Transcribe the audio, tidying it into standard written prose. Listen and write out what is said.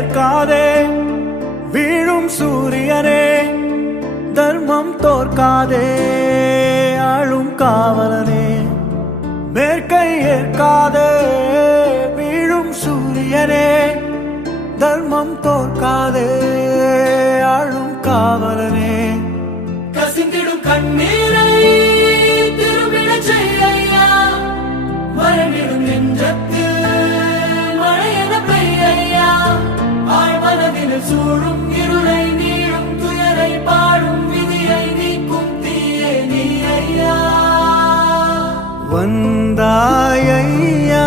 ஏற்காதே வீழும் சூரியனே தர்மம் தோற்காதே ஆளும் காவலனே மேற்கை ஏற்காதே வீழும் சூரியனே தர்மம் தோற்காதே ஆளும் காவலனே கசிந்திடும் கண்ணீரை திரும்பிட செய்யா மரணிடும் நெஞ்சத்தில் மழையென பெய்யா ஆழ்மனதில் சூழும் இருளை நீளும் துயரை பாடும் விதியை நீக்கும் தீயே நீ ஐயா வந்தாய் ஐயா